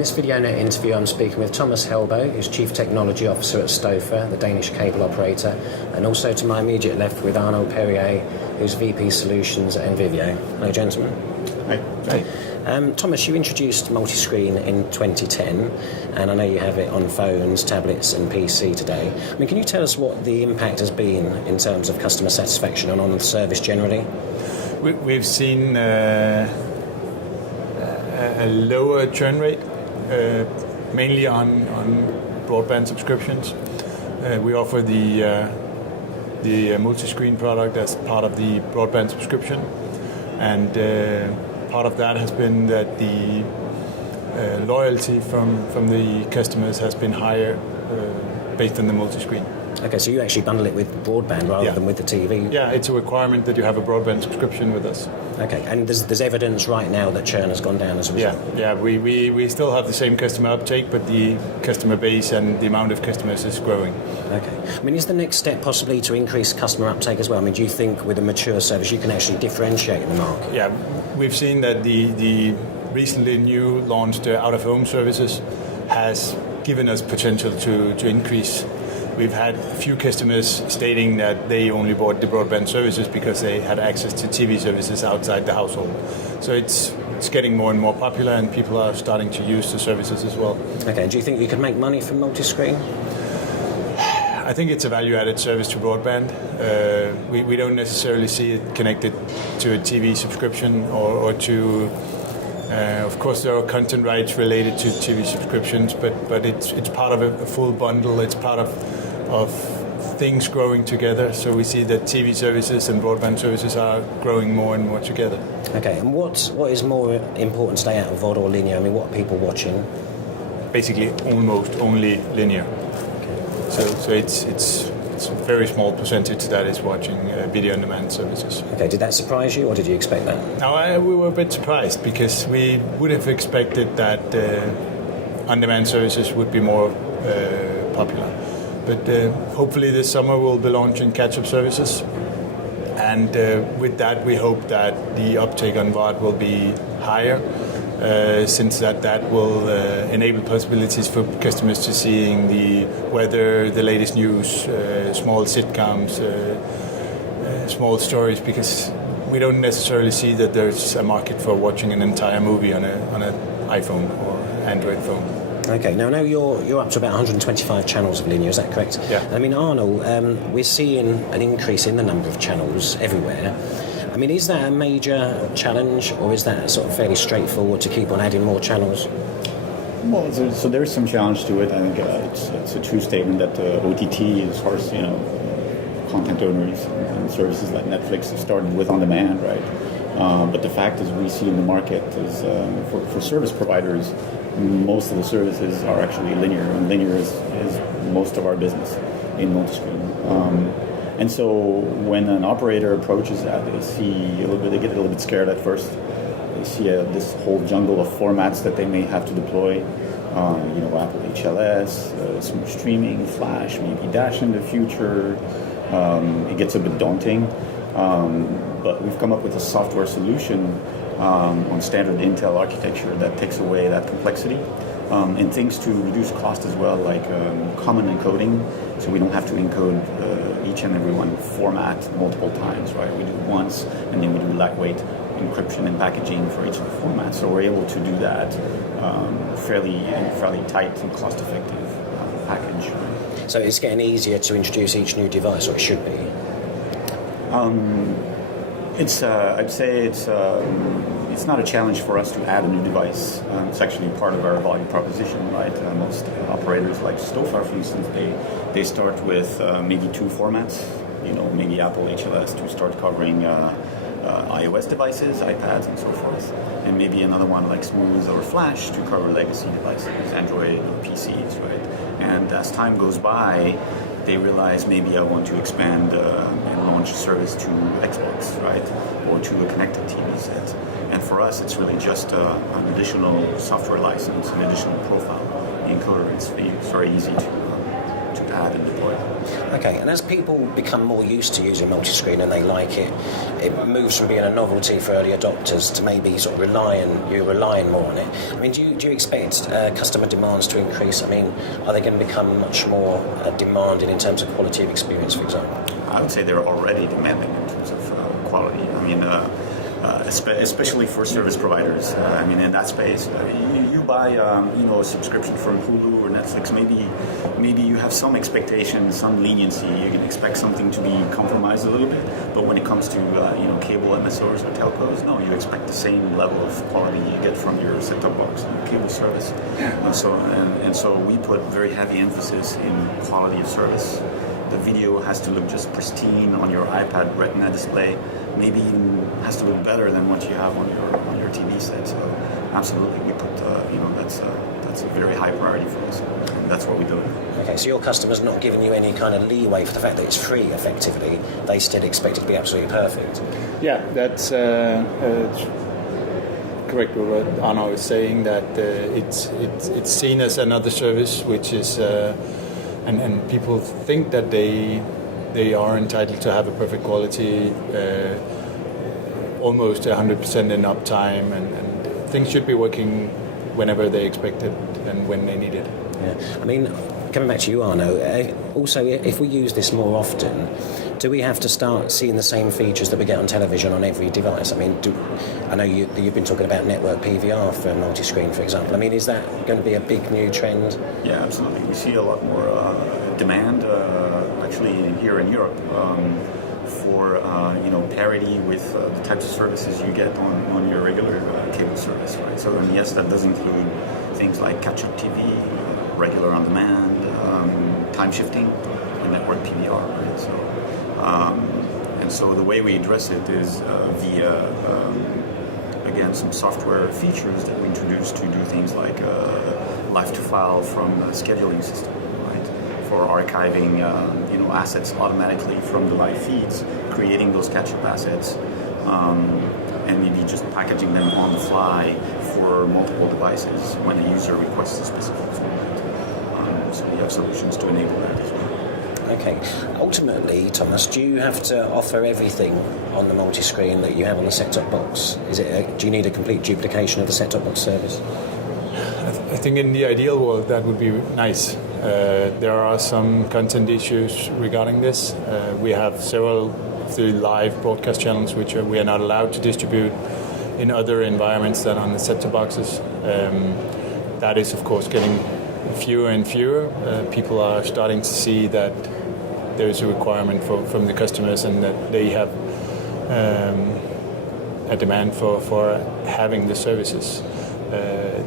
this Videonet interview, I'm speaking with Thomas Helbo, who's Chief Technology Officer at Stofa, the Danish cable operator, and also to my immediate left with Arnaud Perrier, who's VP Solutions at Envivio. Hello, gentlemen. Hi. Thomas, you introduced multi-screen in 2010, and I know you have it on phones, tablets and PC today. I mean, can you tell us what the impact has been in terms of customer satisfaction and on the service generally? We've seen a lower churn rate, mainly on broadband subscriptions. We offer the multi-screen product as part of the broadband subscription, and part of that has been that the loyalty from the customers has been higher based on the multi-screen. Okay, so you actually bundle it with broadband rather than with the TV? Yeah, it's a requirement that you have a broadband subscription with us. Okay, and there's evidence right now that churn has gone down as a result? Yeah, we still have the same customer uptake, but the customer base and the amount of customers is growing. Okay. I mean, is the next step possibly to increase customer uptake as well? I mean, do you think with a mature service you can actually differentiate in the market? Yeah, we've seen that the recently new launched out-of-home services has given us potential to increase. We've had a few customers stating that they only bought the broadband services because they had access to TV services outside the household. So it's getting more and more popular, and people are starting to use the services as well. Okay, do you think you can make money from multi-screen? I think it's a value-added service to broadband. We don't necessarily see it connected to a TV subscription or to... of course, there are content rights related to TV subscriptions, but it's part of a full bundle. It's part of things growing together. So we see that TV services and broadband services are growing more and more together. Okay, and what is more important today out of VOD or linear? I mean, what are people watching? Basically, almost only linear. Okay. So it's a very small percentage that is watching video-on-demand services. Okay, did that surprise you, or did you expect that? No, we were a bit surprised because we would have expected that on-demand services would be more popular. But hopefully this summer we'll be launching catch-up services, and with that we hope that the uptake on VOD will be higher, since that will enable possibilities for customers to seeing the weather, the latest news, small sitcoms, small stories, because we don't necessarily see that there's a market for watching an entire movie on an iPhone or Android phone. Okay, now I know you're up to about 125 channels of linear, is that correct? Yeah. I mean, Arnold, we're seeing an increase in the number of channels everywhere. I mean, is that a major challenge, or is that sort of fairly straightforward to keep on adding more channels? Well, so there's some challenge to it. I think it's a true statement that OTT, as far as content owners and services like Netflix have started with on-demand, right? But the fact is, we see in the market is for service providers, most of the services are actually linear, and linear is most of our business in multi-screen. And so when an operator approaches that, they get a little bit scared at first. They see this whole jungle of formats that they may have to deploy. Apple HLS, some streaming, Flash, maybe Dash in the future. It gets a bit daunting. But we've come up with a software solution on standard Intel architecture that takes away that complexity. And things to reduce cost as well, like common encoding, so we don't have to encode each and every one format multiple times, right? We do it once, and then we do lightweight encryption and packaging for each of the formats. So we're able to do that fairly tight and cost-effective package. So it's getting easier to introduce each new device, or it should be? I'd say it's not a challenge for us to add a new device. It's actually part of our value proposition, right? Most operators like Stofa, for instance, they start with maybe two formats, maybe Apple HLS to start covering iOS devices, iPads, and so forth, and maybe another one like Smooth or Flash to cover legacy devices, Android or PCs, right? And as time goes by, they realize maybe I want to expand and launch a service to Xbox, right, or to a connected TV set. And for us, it's really just an additional software license, an additional profile. The encoder is very easy to add and deploy. Okay, and as people become more used to using multi-screen and they like it, it moves from being a novelty for early adopters to maybe sort of relying more on it. I mean, do you expect customer demands to increase? I mean, are they going to become much more demanding in terms of quality of experience, for example? I would say they're already demanding in terms of quality. I mean, especially for service providers. I mean, in that space, you buy a subscription from Hulu or Netflix. Maybe you have some expectation, some leniency. You can expect something to be compromised a little bit. But when it comes to cable MSOs or telcos, no, you expect the same level of quality you get from your set-top box and cable service. So we put very heavy emphasis in quality of service. The video has to look just pristine on your iPad Retina display. Maybe even has to look better than what you have on your TV set. So absolutely, we put that's a very high priority for us, and that's what we do. Okay, so your customers not giving you any kind of leeway for the fact that it's free. Effectively, they still expect it to be absolutely perfect. Yeah, that's correct. What Arnaud is saying, that it's seen as another service, which is. And people think that they are entitled to have a perfect quality, almost 100% in uptime, and things should be working whenever they expect it and when they need it. Yeah, I mean, coming back to you, Arnaud, also if we use this more often, do we have to start seeing the same features that we get on television on every device? I mean, I know you've been talking about network PVR for multi-screen, for example. I mean, is that going to be a big new trend? Yeah, absolutely. We see a lot more demand, actually, here in Europe, for parity with the types of services you get on your regular cable service, right? So, and yes, that does include things like catch-up TV, regular on-demand, time shifting, and network PVR, right? So. And so the way we address it is via, again, some software features that we introduce to do things like live-to-file from a scheduling system, right? For archiving, assets automatically from the live feeds, creating those catch-up assets, and maybe just packaging them on the fly for multiple devices when a user requests a specific format. So we have solutions to enable that as well. Okay. Ultimately, Thomas, do you have to offer everything on the multi-screen that you have on the set-top box? Do you need a complete duplication of the set-top box service? I think in the ideal world that would be nice. There are some content issues regarding this. We have several of the live broadcast channels which we are not allowed to distribute in other environments than on the set-top boxes. That is, of course, getting fewer and fewer. People are starting to see that there is a requirement from the customers and that they have a demand for having the services.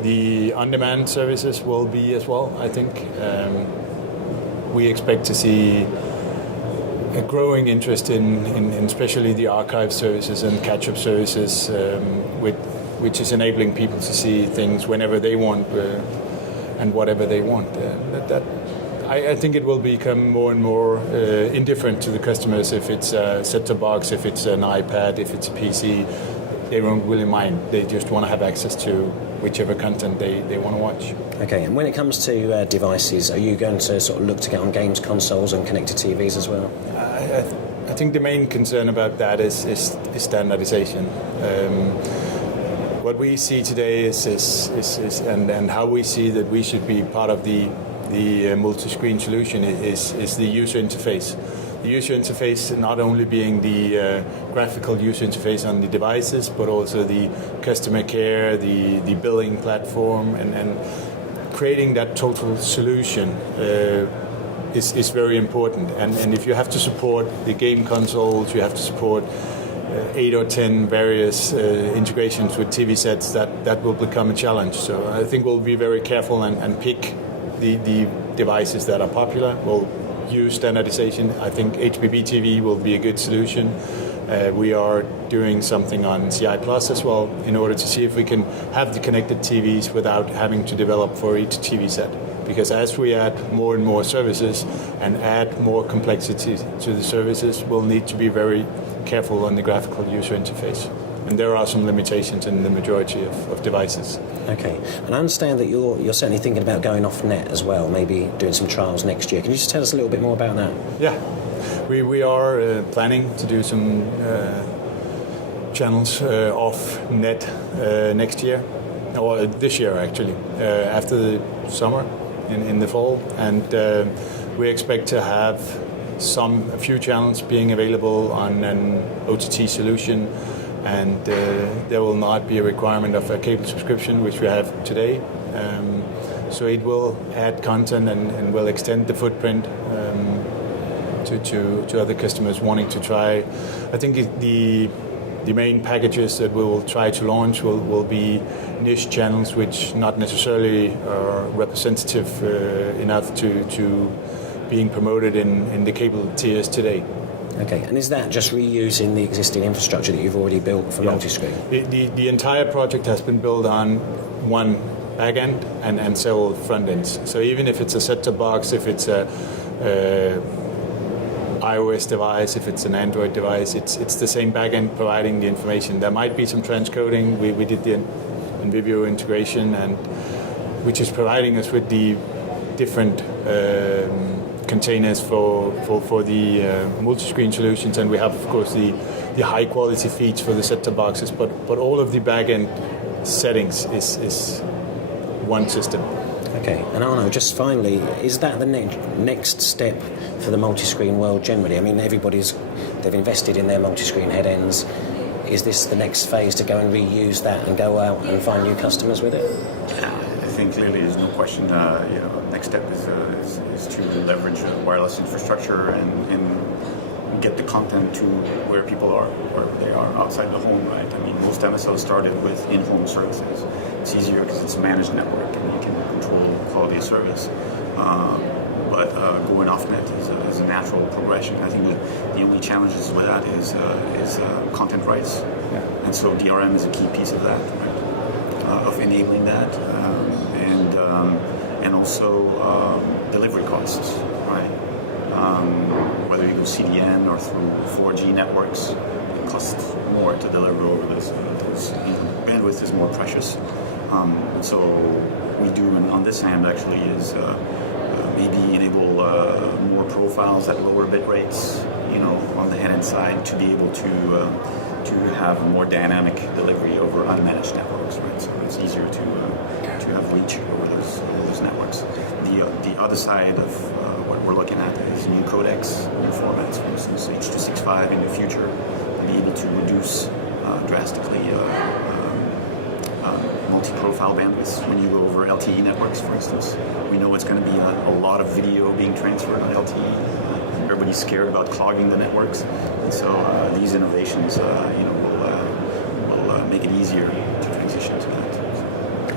The on-demand services will be as well, I think. We expect to see a growing interest in especially the archive services and catch-up services, which is enabling people to see things whenever they want and whatever they want. I think it will become more and more indifferent to the customers if it's a set-top box, if it's an iPad, if it's a PC. They won't really mind. They just want to have access to whichever content they want to watch. Okay, and when it comes to devices, are you going to sort of look to get on games consoles and connected TVs as well? I think the main concern about that is standardization. What we see today is and how we see that we should be part of the multi-screen solution is the user interface. The user interface not only being the graphical user interface on the devices, but also the customer care, the billing platform, and creating that total solution is very important. And if you have to support the game consoles, you have to support 8 or 10 various integrations with TV sets, that will become a challenge. So I think we'll be very careful and pick the devices that are popular. We'll use standardization. I think HBB TV will be a good solution. We are doing something on CI Plus as well in order to see if we can have the connected TVs without having to develop for each TV set. Because as we add more and more services and add more complexity to the services, we'll need to be very careful on the graphical user interface. And and there are some limitations in the majority of devices. Okay, and I understand that you're certainly thinking about going off net as well, maybe doing some trials next year. Can you just tell us a little bit more about that? Yeah, we are planning to do some channels off net next year, or this year actually, after the summer in the fall, and we expect to have a few channels being available on an OTT solution, and there will not be a requirement of a cable subscription, which we have today. So it will add content and will extend the footprint to other customers wanting to try. I think the main packages that we will try to launch will be niche channels, which not necessarily are representative enough to being promoted in the cable tiers today. Okay, and is that just reusing the existing infrastructure that you've already built for multi-screen? The entire project has been built on one back end and several front ends. So even if it's a set-top box, if it's a iOS device, if it's an Android device, it's the same back end providing the information. There might be some transcoding. We did the Envivio integration, and which is providing us with the different containers for the multi-screen solutions, and we have of course the high quality feeds for the set-top boxes, but all of the back-end settings is one system. Okay, and Arnaud, just finally, is that the next step for the multi-screen world generally? I mean, they've invested in their multi-screen head ends. Is this the next phase to go and reuse that and go out and find new customers with it? I think clearly there's no question. Next step is to leverage wireless infrastructure and get the content to where people are, where they are outside the home. Right. I mean, most MSOs started with in-home services. It's easier because it's a managed network and you can control quality of service. But going off net is a natural progression. I think the only challenges with that is content rights, and so DRM is a key piece of that, right? Of enabling that, and also delivery costs, right? Whether you go CDN or through 4G networks, it costs more to deliver over this. Bandwidth is more precious. So we do on this end actually is maybe enable more profiles at lower bit rates, on the head-end side, to be able to have more dynamic delivery over unmanaged networks, right? So it's easier to have reach over those networks. The other side of what we're looking at is new codecs, new formats, for instance, H.265 in the future, be able to reduce drastically multi-profile bandwidth when you go over LTE networks, for instance. We know it's going to be a lot of video being transferred on LTE. Everybody's scared about clogging the networks, and so these innovations, will make it easier to transition to that.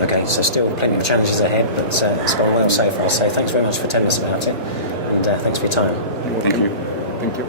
Okay, so still plenty of challenges ahead, but it's gone well so far. So thanks very much for telling us about it, and thanks for your time. Thank you. Thank you.